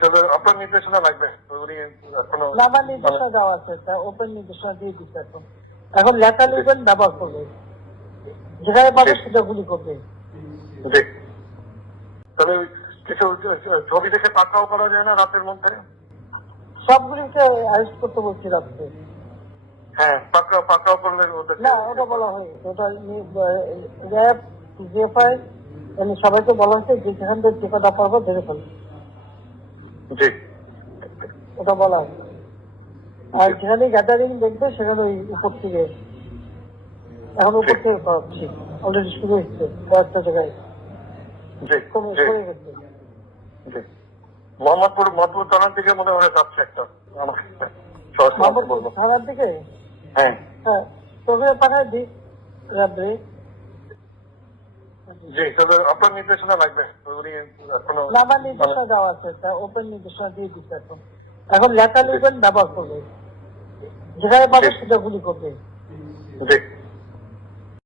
তবে আপনার নির্দেশনা লাগবে উনি এখনো না, আমার নির্দেশনা দেওয়া আছে, তা ওপেন নির্দেশনা দিয়ে দিচ্ছে। এখন লেটার লিখবেন, ব্যবহার করবে, যেখানে পাবে সেটা গুলি করবে। জি। তবে কিছু ছবি দেখে পাকড়াও করা যায় না রাতের মধ্যে? সবগুলিকে অ্যারেস্ট করতে বলছি রাত্রে। হ্যাঁ, পাকড়াও করলে না, ওটা বলা হয়েছে, ওটা র্যাব জিএফআই সবাইকে বলা হয়েছে যে যেখান থেকে যে কথা পারবো ধরে ফেলবে, জি। ওটা বলা হয়েছে। আর যেখানে গ্যাদারিং দেখবে সেখানে ওই উপর থেকে, এখন উপর থেকে করাচ্ছি, অলরেডি শুরু হচ্ছে কয়েকটা জায়গায়, জি কমে জি গেছে। জি। মোহাম্মদপুর থানার দিকে মনে হয় যাচ্ছে একটা আমাকে সরাসরি মোহাম্মদপুর বলবো। থানার দিকে, হ্যাঁ হ্যাঁ, তোকে পাঠায় দিই রাত্রে। জি। তবে আপনার নির্দেশনা লাগবে উনি এখনো না, আমার নির্দেশনা দেওয়া আছে, তা ওপেন নির্দেশনা দিয়ে দিচ্ছে। এখন লেটার লিখবেন, ব্যবহার করবে, যেখানে পাবে সেটা গুলি করবে। জি।